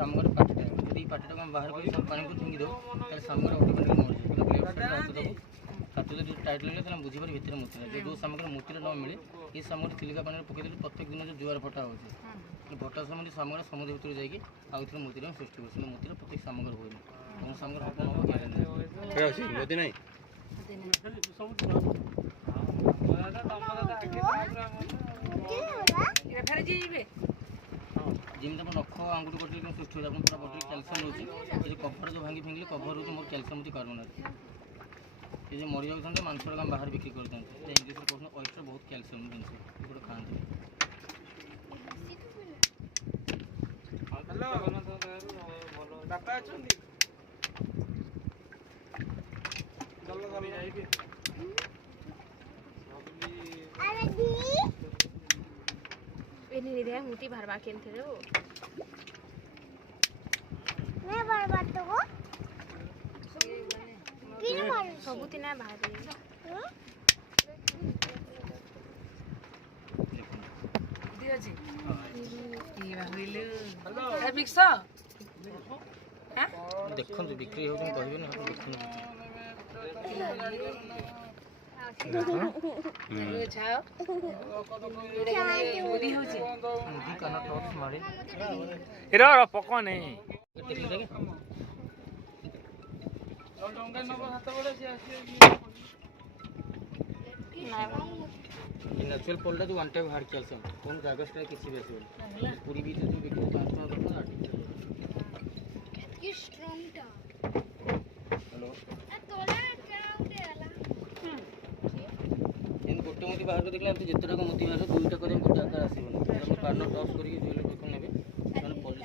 सामगर पार्टीटा यदि पार्टीटा हम बाहर कर सब पानी को फिंगी दो ताले सामगर ऑटोमेटिकली मर जाए लेफ्ट साइड हाथ दो हाथ जो टाइट लगे तो बुझी पर भीतर मोती रहे जो सामगर मोती न मिले ये सामगर चिलिका पानी पकई देले प्रत्येक दिन जो जुआर फटा होचे फटा समय सामगर समुद्र भीतर जाइए आउ थे मोती सृष्टि हो मोती प्रत्येक सामगर हुए सामगर हब हम ग्यारंटी मोती नहीं जिमी आप नख आंगुठी कटे सृष्टि हो पूरा बॉडी कैल्शियम रोचे कभर जो भांगी फिंगले कभर रोचे मोर कैल्शियम होती कार्बोनेट ये मरी जाते मांसर काम बाहर बिक्री करते इंग्लीश में कहते ऑयस्टर बहुत कैल्शियम जिनस गोटे खाते मुठी भरवा के मैं बर्बाद तो को सबुती ना बाहर दियो जी ये भाइले हेलो बिक्स हां देखन जो बिक्री हो तुम कहबे ना देखन हेलो छाओ मोदी हो जी मोदी काना टॉप्स मारे इरा पको नहीं नेचुरल पोलटा जो वन टाइप हार्ड कैल्शियम कौन कागज का किसी भी ऐसे पूरी भी जो बिक्री 500 करना आर्टिफिशियल कितनी स्ट्रांग था हेलो तोला क्या उठे वाला इन गोटे मोती बाहर को देखला तो जितटा को मोती बाहर दुईटा करे गोटे आकार आसीबो हम पार्टनर टॉप्स करी जो लोग को नेबे माने पॉलिश